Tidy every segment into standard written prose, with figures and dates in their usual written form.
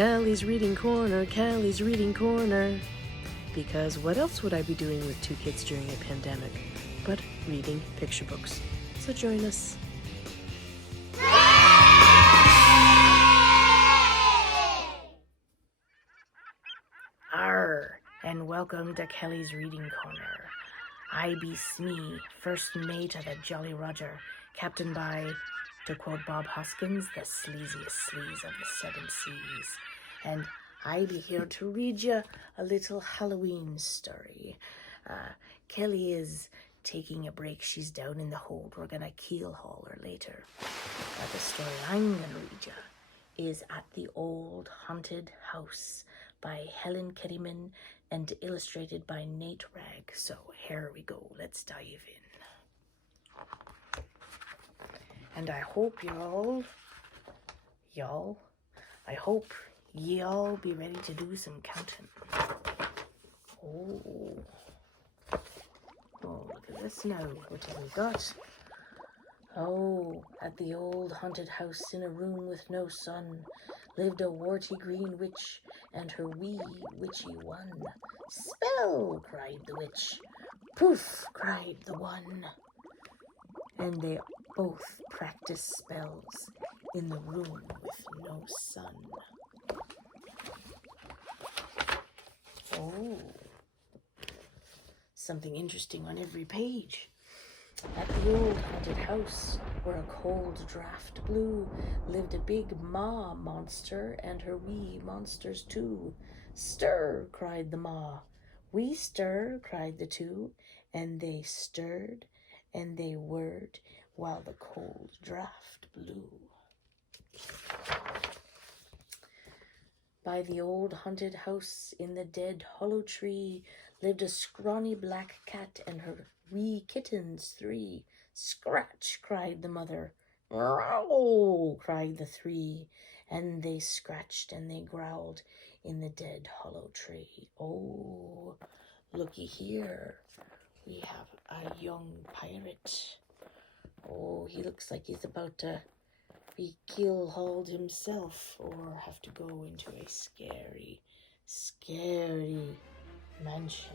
Kelly's Reading Corner, Kelly's Reading Corner. Because what else would I be doing with two kids during a pandemic but reading picture books? So join us. Arr, and welcome to Kelly's Reading Corner. I be Smee, first mate of the Jolly Roger, captained by, to quote Bob Hoskins, the sleaziest sleaze of the seven seas. And I be here to read you a little Halloween story. Kelly is taking a break. She's down in the hold. We're going to keel haul her later. The story I'm going to read you is At the Old Haunted House by Helen Ketteman and illustrated by Nate Wragg. So here we go. Let's dive in. And I hope I hope y'all be ready to do some counting. Oh, look at this now. What have we got? Oh, at the old haunted house in a room with no sun lived a warty green witch and her wee witchy one. Spell, cried the witch. Poof, cried the one. And they both practiced spells in the room with no sun. Oh, something interesting on every page. At the old haunted house, where a cold draught blew, lived a big ma monster and her wee monsters too. Stir, cried the ma. We stir, cried the two, and they stirred and they whirred while the cold draught blew. By the old haunted house in the dead hollow tree lived a scrawny black cat and her wee kittens three. Scratch, cried the mother. Growl, cried the three. And they scratched and they growled in the dead hollow tree. Oh, looky here. We have a young pirate. Oh, he looks like he's about to be keel-hauled himself or have to go into a scary, scary mansion.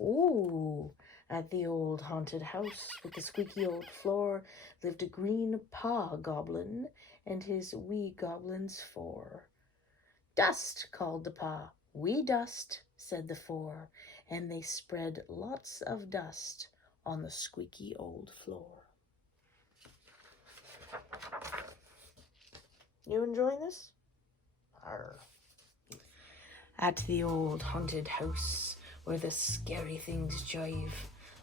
Ooh, at the old haunted house with the squeaky old floor lived a green paw goblin and his wee goblins four. Dust, called the paw. We dust, said the four, and they spread lots of dust on the squeaky old floor. You enjoying this? Arr. At the old haunted house where the scary things jive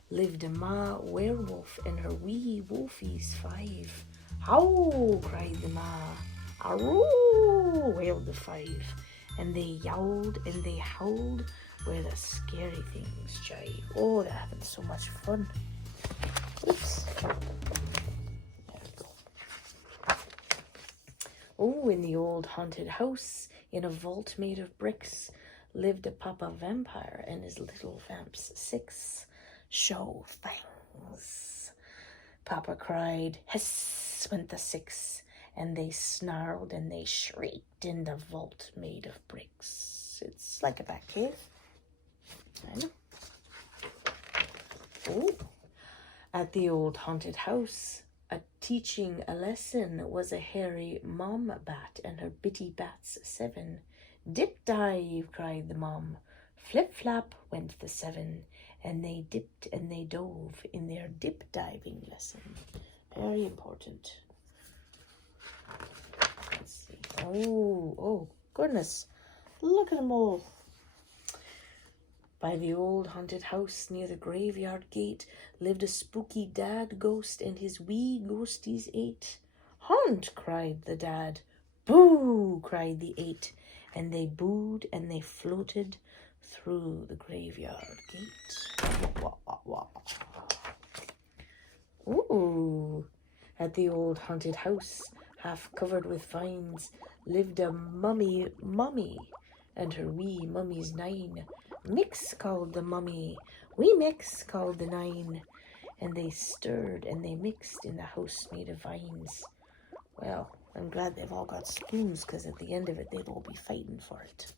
lived a ma werewolf and her wee wolfies five. Howl, cried the ma. Aroo, wailed the five. And they yowled and they howled where the scary things jive. Oh, they're having so much fun. Oops. There we go. Oh, in the old haunted house, in a vault made of bricks, lived a papa vampire and his little vamps six. Show fangs. Papa cried, hiss, went the six, and they snarled and they shrieked in the vault made of bricks. It's like a bat cave. I know. Oh, at the old haunted house, teaching a lesson was a hairy mom bat and her bitty bats seven. Dip dive, cried the mom. Flip flap went the seven, and they dipped and they dove in their dip diving lesson. Very important. Let's see. Oh, goodness. Look at them all. By the old haunted house near the graveyard gate lived a spooky dad ghost and his wee ghosties eight. Haunt, cried the dad. Boo, cried the eight, and they booed and they floated through the graveyard gate. Wah, wah, wah. Ooh, at the old haunted house, half covered with vines, lived a mummy and her wee mummies nine. Mix, called the mummy. We mix, called the nine. And they stirred and they mixed in the house made of vines. Well, I'm glad they've all got spoons, because at the end of it, they'd all be fighting for it.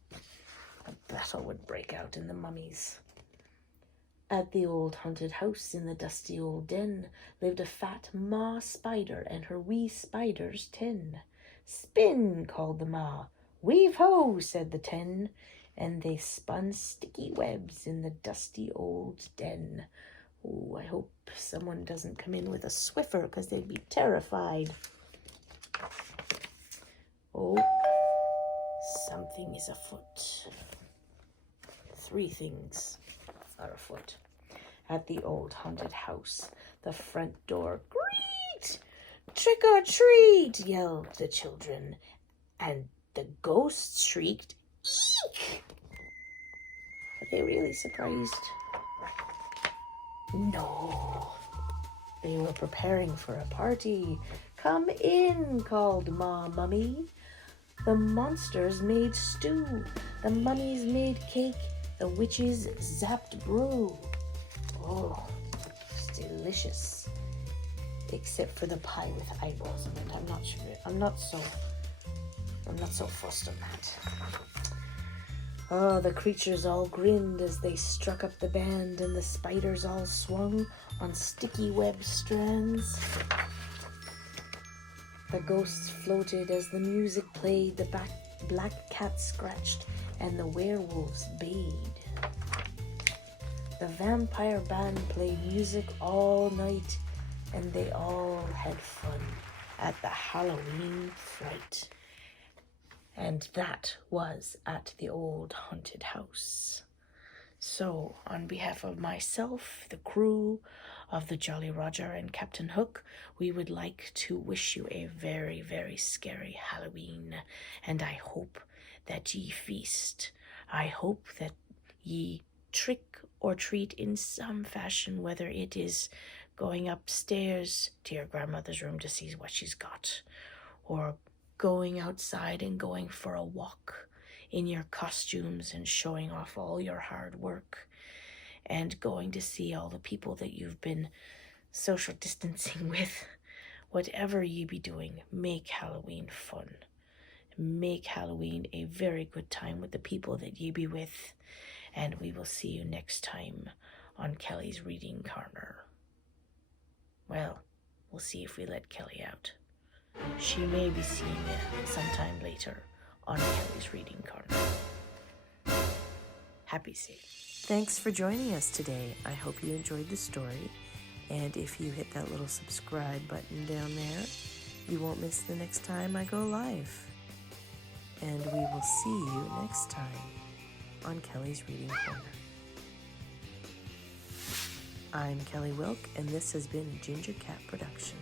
A battle would break out in the mummies. At the old haunted house in the dusty old den lived a fat ma spider and her wee spiders 10. Spin, called the ma. Weave ho, said the 10. And they spun sticky webs in the dusty old den. Oh, I hope someone doesn't come in with a Swiffer, because they'd be terrified. Oh, something is afoot. 3 things are afoot. At the old haunted house, the front door, greet! Trick or treat, yelled the children, and the ghosts shrieked, eek! Are they really surprised? No. They were preparing for a party. Come in, called Ma Mummy. The monsters made stew. The mummies made cake. The witches zapped brew. Oh, it's delicious. Except for the pie with eyeballs in it. I'm not so fussed on that. Oh, the creatures all grinned as they struck up the band, and the spiders all swung on sticky web strands. The ghosts floated as the music played, the black cat scratched, and the werewolves bayed. The vampire band played music all night, and they all had fun at the Halloween fright. And that was at the old haunted house. So, on behalf of myself, the crew of the Jolly Roger and Captain Hook, we would like to wish you a very, very scary Halloween, and I hope that ye feast. I hope that ye trick or treat in some fashion, whether it is going upstairs to your grandmother's room to see what she's got, or going outside and going for a walk in your costumes and showing off all your hard work, and going to see all the people that you've been social distancing with. Whatever ye be doing, make Halloween fun. Make Halloween a very good time with the people that ye be with, and we will see you next time on Kelly's Reading Corner. Well, we'll see if we let Kelly out. She may be seeing you sometime later on Kelly's Reading Corner. Happy safe. Thanks for joining us today. I hope you enjoyed the story. And if you hit that little subscribe button down there, you won't miss the next time I go live. And we will see you next time on Kelly's Reading Corner. I'm Kelly Wilk, and this has been a Ginger Cat production.